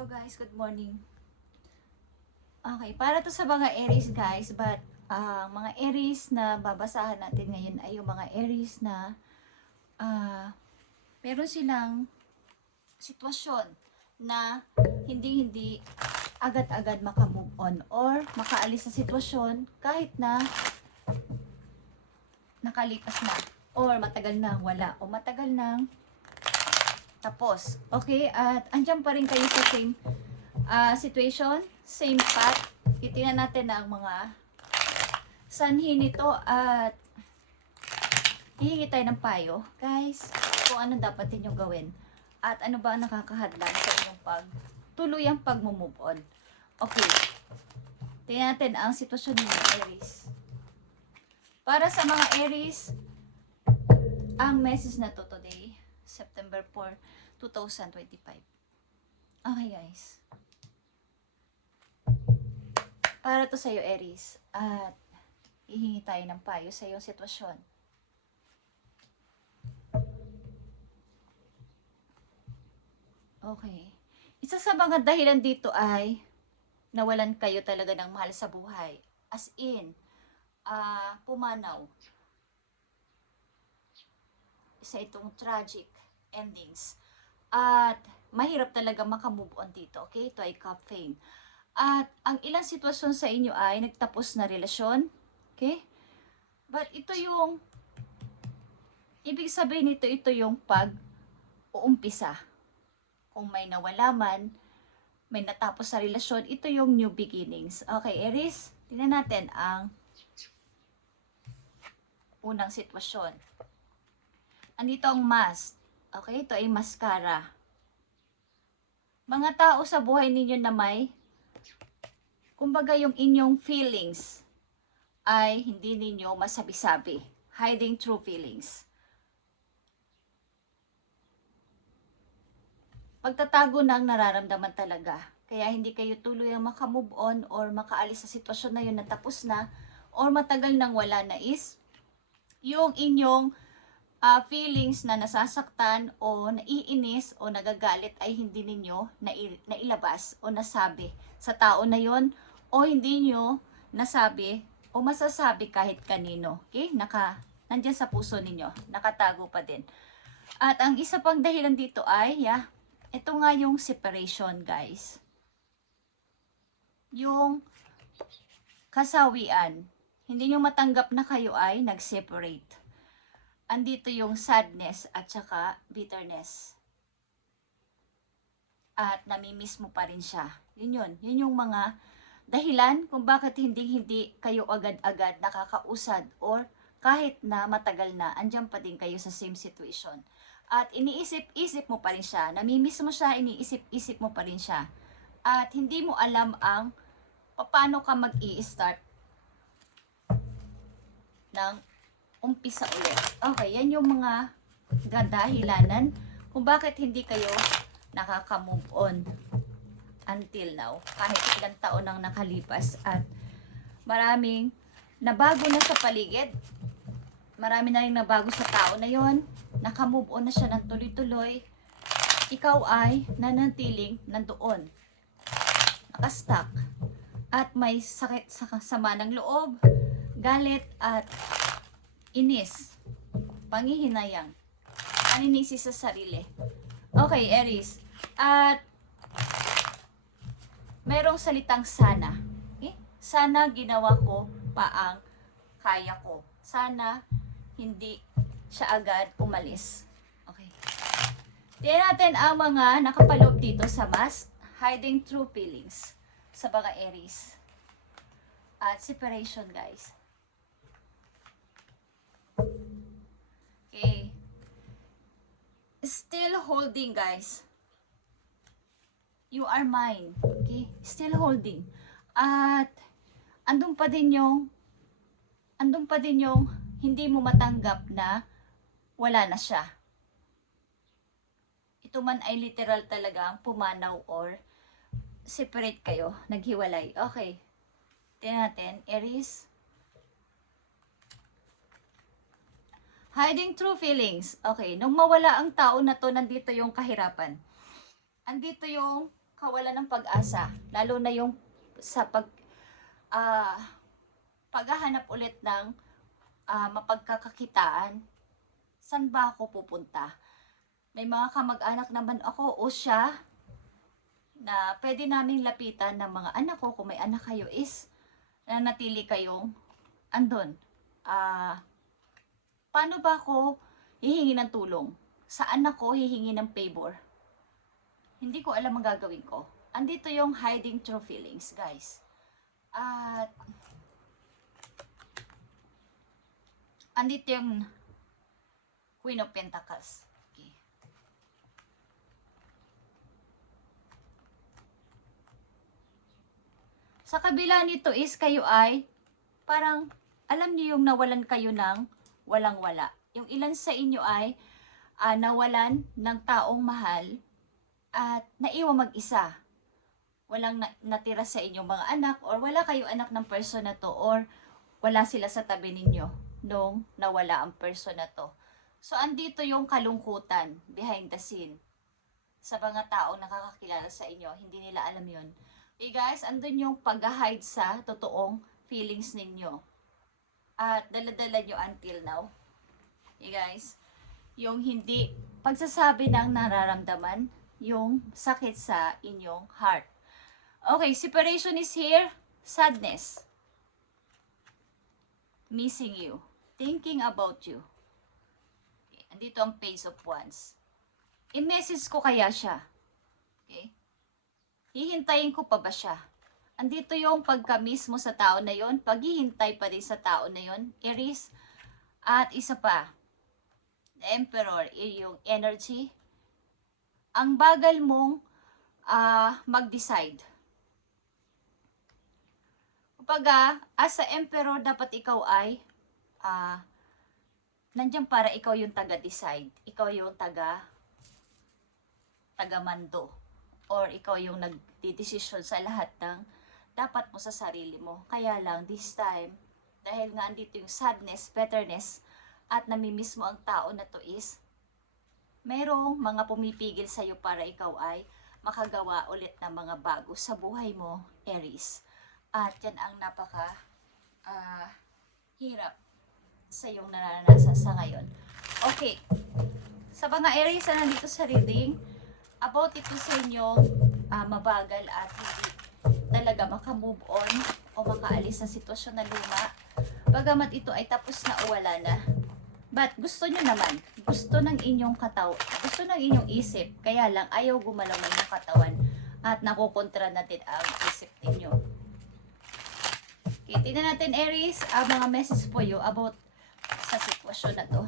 Hello guys, good morning. Okay, para to sa mga Aries guys, but mga Aries na babasahan natin ngayon ay yung mga Aries na meron silang sitwasyon na hindi agad-agad maka-move on or makaalis sa sitwasyon kahit na nakalipas na or matagal na wala o matagal nang tapos. Okay, at andyan pa rin kayo sa same situation, same path. Titingnan natin ang mga sanhi nito at hihingi tayo ng payo, guys, kung ano dapat ninyong gawin at ano ba ang nakakahadlan sa inyong tuluyang pag-move on. Okay, tingnan natin ang sitwasyon ng mga Aries. Para sa mga Aries, ang message na to today, September 4, 2025. Okay guys. Para to sa'yo Aries at hihingi tayo ng payo sa iyong sitwasyon. Okay. Isa sa mga dahilan dito ay nawalan kayo talaga ng mahal sa buhay. As in, pumanaw. Isa itong tragic endings. At mahirap talaga makamove on dito. Okay? Ito ay cup fame. At ang ilang sitwasyon sa inyo ay nagtapos na relasyon. Okay? But ito yung, ibig sabihin nito, ito yung pag-uumpisa. Kung may nawala man, may natapos sa relasyon, ito yung new beginnings. Okay, Aries, tingnan natin ang unang sitwasyon. Andito ang mask. Okay, ito ay mascara. Mga tao sa buhay ninyo na may, kumbaga yung inyong feelings ay hindi ninyo masabi-sabi. Hiding true feelings. Pagtatago ng nararamdaman talaga. Kaya hindi kayo tuluyang makamove on or makaalis sa sitwasyon na yun na tapos na or matagal nang wala na is yung inyong feelings na nasasaktan o naiinis o nagagalit ay hindi ninyo nailabas o nasabi sa tao na yon o hindi nyo nasabi o masasabi kahit kanino. Okay? Nandyan sa puso ninyo. Nakatago pa din. At ang isa pang dahilan dito ay, ito nga yung separation, guys. Yung kasawian. Hindi nyo matanggap na kayo ay nag-separate. Andito yung sadness at saka bitterness. At namimiss mo pa rin siya. Yun. Yun yung mga dahilan kung bakit hindi kayo agad-agad nakakausad or kahit na matagal na, andyan pa din kayo sa same situation. At iniisip-isip mo pa rin siya. Namimiss mo siya, iniisip-isip mo pa rin siya. At hindi mo alam ang paano ka mag-i-start ng umpisa ulit. Okay, yan yung mga dahilanan kung bakit hindi kayo nakaka-move on until now. Kahit ilang taon nang nakalipas at maraming nabago na sa paligid. Marami na rin nabago sa tao na yon. Naka-move on na siya ng tuloy-tuloy. Ikaw ay nanatiling nandoon. Nakastuck. At may sakit sa sama ng loob, galit at inis, panghihinayang, paninisi sa sarili. Okay, Aries. At merong salitang sana. Okay? Sana ginawa ko pa ang kaya ko. Sana hindi siya agad umalis. Okay. Tingnan natin ang mga nakapaloob dito sa mask. Hiding true feelings sa mga Aries. At separation, guys. Okay. Still holding, guys. You are mine. Okay? Still holding. At andun pa din yung hindi mo matanggap na wala na siya. Ito man ay literal talagang pumanaw or separate kayo, naghiwalay. Okay. Tingnan natin, Aries. Hiding true feelings. Okay, nung mawala ang tao na to, nandito yung kahirapan. Andito yung kawalan ng pag-asa, lalo na yung sa ah, paghahanap ulit ng mapagkakakitaan. Saan ba ako pupunta? May mga kamag-anak naman ako o siya na pwede naming lapitan ng mga anak ko kung may anak kayo is nanatili kayong andun. Paano ba ako hihingi ng tulong? Saan ako hihingi ng favor? Hindi ko alam ang gagawin ko. Andito yung hiding true feelings, guys. At andito yung Queen of Pentacles. Okay. Sa kabila nito is kayo ay parang alam niyo yung nawalan kayo ng walang-wala. Yung ilan sa inyo ay nawalan ng taong mahal at naiwan mag-isa. Walang natira sa inyong mga anak or wala kayo anak ng person na to or wala sila sa tabi ninyo nung nawala ang person na to. So, andito yung kalungkutan behind the scene sa mga taong nakakakilala sa inyo. Hindi nila alam yun. Okay guys, andun yung pag-hide sa totoong feelings ninyo. At dala-dala nyo until now. Okay guys, yung hindi pagsasabi ng nararamdaman, yung sakit sa inyong heart. Okay, separation is here. Sadness. Missing you. Thinking about you. Okay, andito ang Page of Wands. I-message ko kaya siya. Okay? Hihintayin ko pa ba siya? Andito yung pagka-miss mo sa tao na yon, paghihintay pa rin sa tao na yon, Aries. At isa pa, the Emperor, yung energy. Ang bagal mong mag-decide. Kapag as a Emperor, dapat ikaw ay nandiyan para ikaw yung taga-decide. Ikaw yung taga-mando. Or ikaw yung nagdidesisyon sa lahat ng dapat mo sa sarili mo. Kaya lang, this time, dahil nga andito yung sadness, bitterness, at namimiss mo ang tao na to is, mayroong mga pumipigil sa'yo para ikaw ay makagawa ulit ng mga bago sa buhay mo, Aries. At yan ang napaka hirap sa iyong naranasan sa ngayon. Okay. Sa mga Aries na nandito sa reading, about ito sa inyong mabagal at hindi talaga makamove on o makaalis sa sitwasyon na luma. Bagamat ito ay tapos na o wala na. But gusto nyo naman, gusto ng inyong gusto ng inyong isip, kaya lang ayaw gumalaw ng inyong katawan at nakukontra natin ang isip ninyo. Okay, tingnan natin Aries, ang mga message po you about sa sitwasyon na to.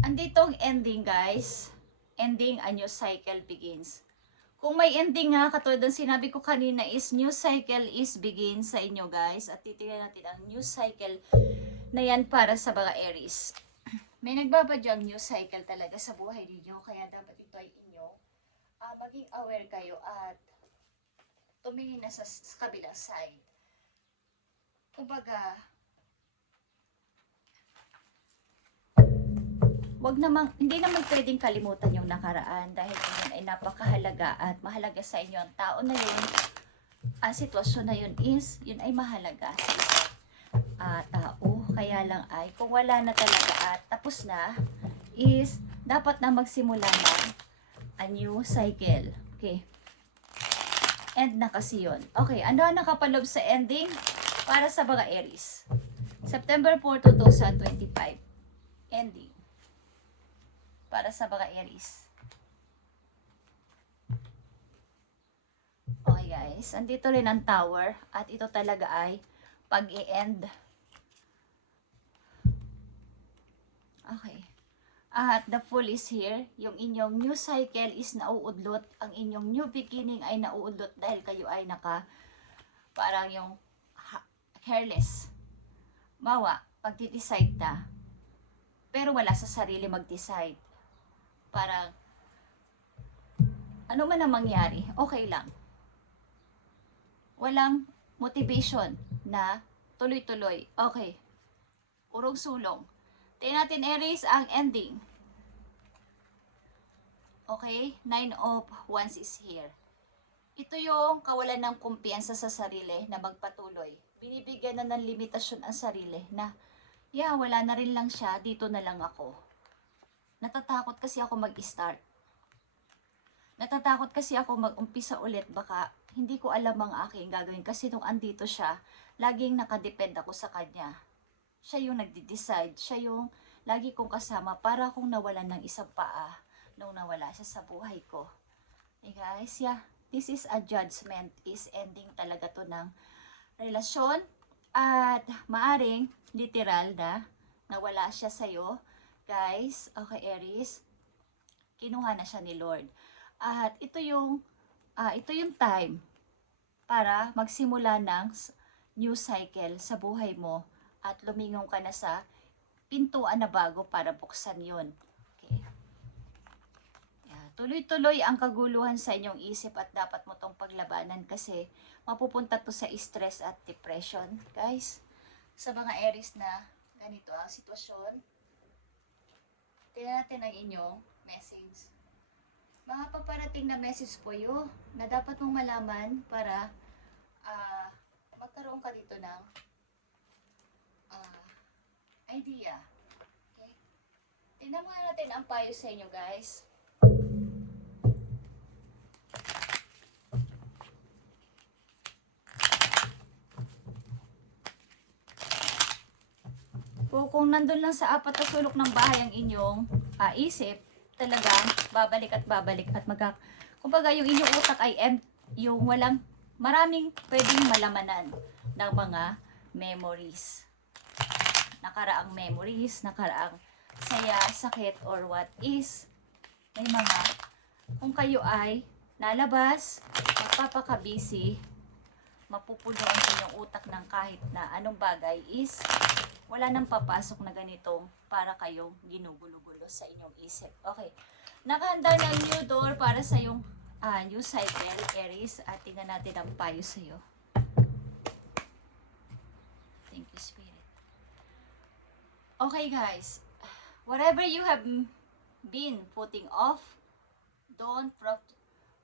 Anditong ending guys, ending a new cycle begins. Kung may ending nga, katulad ng sinabi ko kanina is new cycle is begin sa inyo guys. At titingnan natin ang new cycle na yan para sa mga Aries. May nagbabadyang new cycle talaga sa buhay ninyo. Kaya dapat ito ay inyo. Maging aware kayo at tumingin na sa kabilang side. Kumbaga, hindi naman pwedeng kalimutan yung nakaraan dahil yun ay napakahalaga at mahalaga sa inyo ang tao na yun. Ang sitwasyon na yun yun ay mahalaga sa isang tao. Kaya lang ay, kung wala na talaga at tapos na, is dapat na magsimula na a new cycle. Okay. End na kasi yun. Okay, ano ang nakapalob sa ending para sa mga Aries? September 4, 2025. Ending. Para sa mga Aries. Okay guys, andito rin ang Tower at ito talaga ay pag-i-end. Okay. At the Fool is here. Yung inyong new cycle is nauudlot. Ang inyong new beginning ay nauudlot dahil kayo ay parang yung careless. Mawa, pag-decide ta. Pero wala sa sarili mag-decide. Parang, ano man ang mangyari, okay lang. Walang motivation na tuloy-tuloy. Okay. Urong sulong. Tingnan natin Aries ang ending. Okay? Nine of Wands is here. Ito yung kawalan ng kumpiyansa sa sarili na magpatuloy. Binibigyan na ng limitasyon ang sarili na, yeah, wala na rin lang siya, dito na lang ako. Natatakot kasi ako mag-start. Natatakot kasi ako mag-umpisa ulit, baka hindi ko alam ang aking gagawin. Kasi nung andito siya, laging nakadepend ako sa kanya. Siya yung nagde-decide, siya yung lagi kong kasama para akong nawalan ng isang paa nung nawala siya sa buhay ko. Hey guys, yeah. This is a judgment, is ending talaga to ng relasyon at maaring literal na nawala siya sa'yo. Guys, okay Aries, kinuha na siya ni Lord. At ito yung time para magsimula ng new cycle sa buhay mo at lumingon ka na sa pintuan na bago para buksan yun. Tuloy-tuloy ang kaguluhan sa inyong isip at dapat mo tong paglabanan kasi mapupunta to sa stress at depression. Guys, sa mga Aries na ganito ang sitwasyon, tingnan natin ang inyong message. Mga paparating na message po yun na dapat mong malaman para magkaroon ka dito ng idea. Okay? Tingnan muna natin ang payo sa inyo guys. Kung nandun lang sa apat na sulok ng bahay ang inyong isip, talagang babalik at kumbaga yung inyong utak ay yung walang maraming pwedeng malamanan ng mga memories. Nakaraang memories, nakaraang saya, sakit, or what is. May mga, kung kayo ay nalabas, magpapaka-busy, mapupuno ang inyong utak ng kahit na anong bagay is wala nang papasok na ganitong para kayong ginugulo-gulo sa inyong isip. Okay. Nakahanda na ang new door para sa yung new cycle, Aries. At tingnan natin ang payo sa iyo. Thank you, Spirit. Okay, guys. Whatever you have been putting off, don't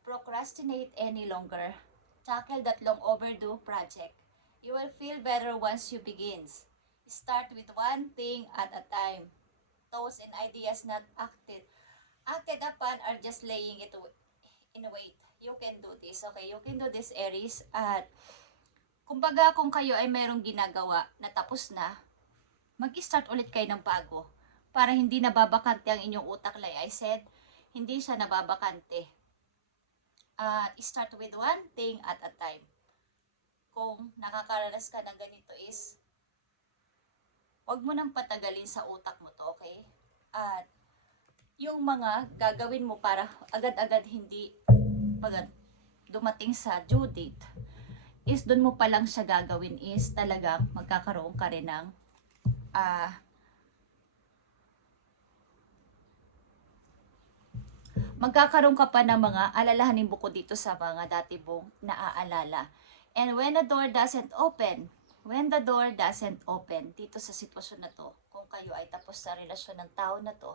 procrastinate any longer. Tackle that long overdue project. You will feel better once you begin. Start with one thing at a time. Thoughts and ideas not acted upon are just laying it in wait. You can do this, okay? You can do this, Aries. At kumbaga kung kayo ay mayroong ginagawa na tapos na, mag-start ulit kayo ng bago para hindi nababakante ang inyong utak. Like I said, hindi siya nababakante. Start with one thing at a time. Kung nakakaranas ka ng ganito is, huwag mo nang patagalin sa utak mo to, okay? At yung mga gagawin mo para agad-agad hindi pag dumating sa due date, is doon mo pa lang siya gagawin is talagang magkakaroon ka rin ng magkakaroon ka pa ng mga alalahanin bukod dito sa mga dati mong naaalala. And when the door doesn't open, dito sa sitwasyon na to, kung kayo ay tapos sa relasyon ng tao na to,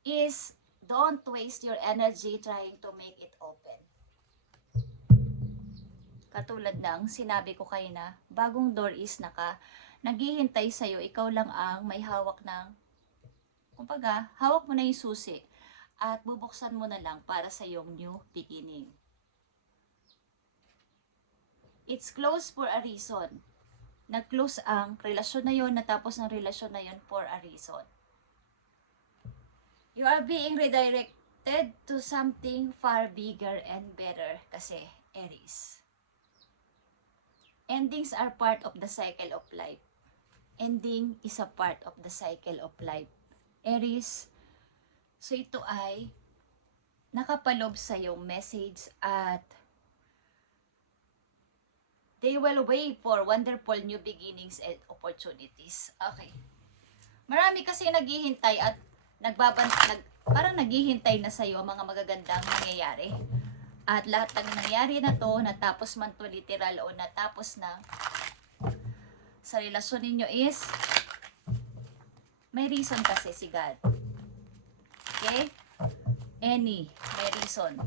is don't waste your energy trying to make it open. Katulad ng sinabi ko kayo na, bagong door is naghihintay sa'yo, ikaw lang ang may hawak ng, kumbaga, hawak mo na yung susi at bubuksan mo na lang para sa iyong new beginning. It's closed for a reason. Nag-close ang relasyon na yon, natapos ang relasyon na yon for a reason. You are being redirected to something far bigger and better kasi, Aries. Endings are part of the cycle of life. Ending is a part of the cycle of life. Aries, so ito ay nakapalob sa iyong message at they will wait for wonderful new beginnings and opportunities. Okay. Marami kasi naghihintay at parang naghihintay na sa'yo ang mga magagandang nangyayari. At lahat ng nangyayari na to, natapos man to literal o natapos na sa relasyon ninyo is may reason kasi si God. Okay? may reason.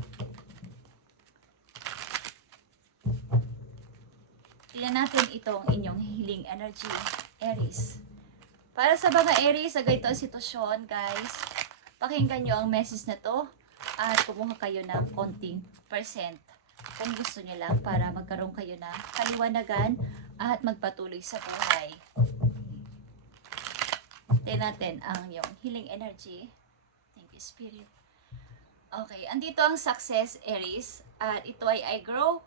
Tingnan natin itong inyong healing energy, Aries. Para sa mga Aries, sa ganito ang sitwasyon, guys, pakinggan nyo ang message na to at kumuha kayo ng konting percent kung gusto nyo lang para magkaroon kayo ng kaliwanagan at magpatuloy sa buhay. Tingnan natin ang yung healing energy. Thank you, Spirit. Okay, andito ang success, Aries, at ito ay I grow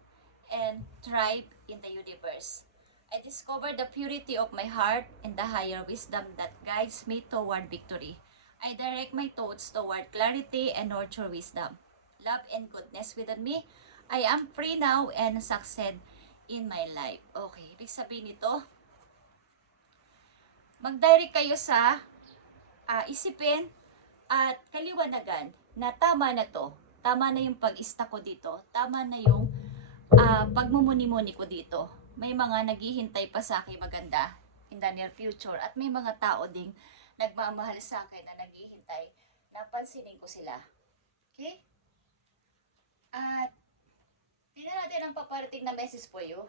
and thrive in the universe. I discover the purity of my heart and the higher wisdom that guides me toward victory. I direct my thoughts toward clarity and nurture wisdom, love and goodness within me. I am free now and succeed in my life. Okay, ibig sabihin nito, mag-direct kayo sa isipin at kaliwanagan na tama na to. Tama na yung pag-ista ko dito. Tama na yung pagmumuni-muni ko dito. May mga naghihintay pa sa akin maganda in the near future. At may mga tao ding nagmamahal sa akin na naghihintay na pansinin ko sila. Okay? At tingnan natin ang paparating na message po you.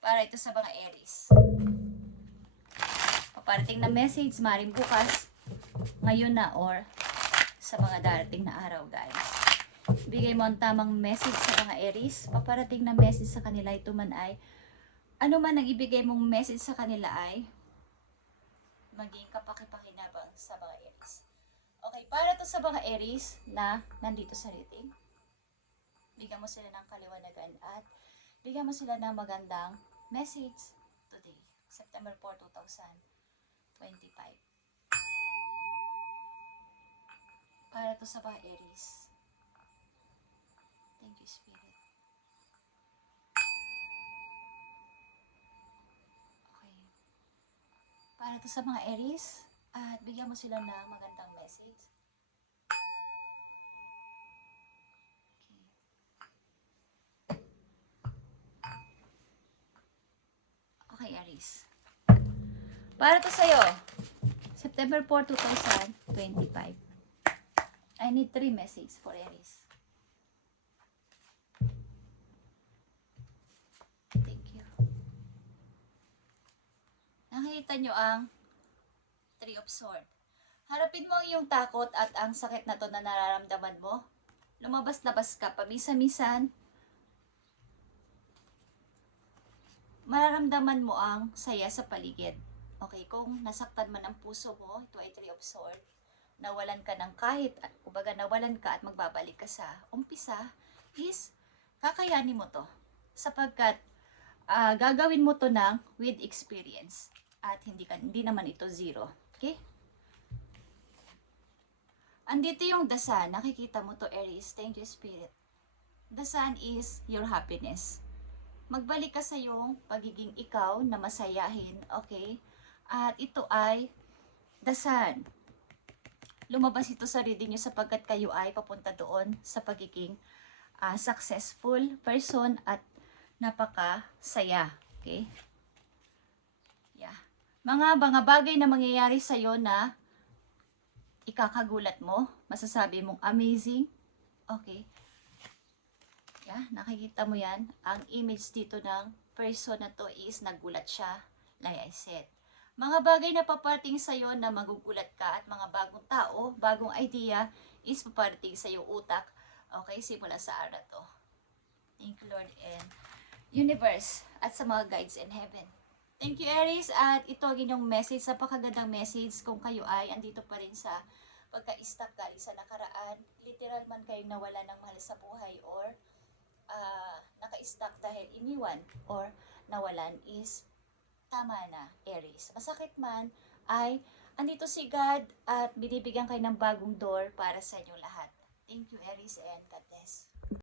Para ito sa mga Aries. Paparating na message, maring bukas, ngayon na, or sa mga darating na araw, guys. Bigay mo ang tamang message sa mga Aries. Paparating na message sa kanila, ito man ay, ano man ang ibigay mong message sa kanila ay, maging kapakipakinabang sa mga Aries. Okay, para to sa mga Aries na nandito sa reading, bigyan mo sila ng kaliwanagan at bigyan mo sila ng magandang message today, September 4, 2025. Para to sa mga Aries. Thank you, Spirit. Okay. Para to sa mga Aries, at bigyan mo sila ng magandang message. Okay, Aries. Para to sa'yo, September 4, 2025. I need 3 messages for Aries. Thank you. Nakikita nyo ang 3 of Swords. Harapin mo ang iyong takot at ang sakit na to na nararamdaman mo. Lumabas-labas ka paminsan-minsan. Mararamdaman mo ang saya sa paligid. Okay, kung nasaktan man ang puso mo, ito ay 3 of Swords. Nawalan ka ng kahit, kumbaga nawalan ka at magbabalik ka sa umpisa, is kakayanin mo to. Sapagkat gagawin mo to ng with experience. At hindi naman ito zero. Okay? Andito yung the sun. Nakikita mo to, Aries. Thank you, Spirit. The sun is your happiness. Magbalik ka sa yung pagiging ikaw na masayahin. Okay? At ito ay the sun. Lumabas ito sa reading nyo sapagkat kayo ay papunta doon sa pagiging successful person at napakasaya. Okay? Yeah. Mga bagay na mangyayari sa'yo na ikakagulat mo, masasabi mong amazing. Okay? Yeah, nakikita mo yan. Ang image dito ng person na to is nagulat siya, like I said. Mga bagay na paparating sa'yo na magugulat ka at mga bagong tao, bagong idea is paparating sa iyong utak. Okay, simula sa araw to. Thank you, Lord and Universe at sa mga guides in heaven. Thank you, Aries, at ito ang inyong message, napakagandang message kung kayo ay andito pa rin sa pagka-stuck galing sa nakaraan, literal man kayo nawala ng mahal sa buhay or naka-stuck dahil iniwan or nawalan is tama na, Aries. Masakit man ay andito si God at binibigyan kayo ng bagong door para sa inyo lahat. Thank you, Aries, and God bless.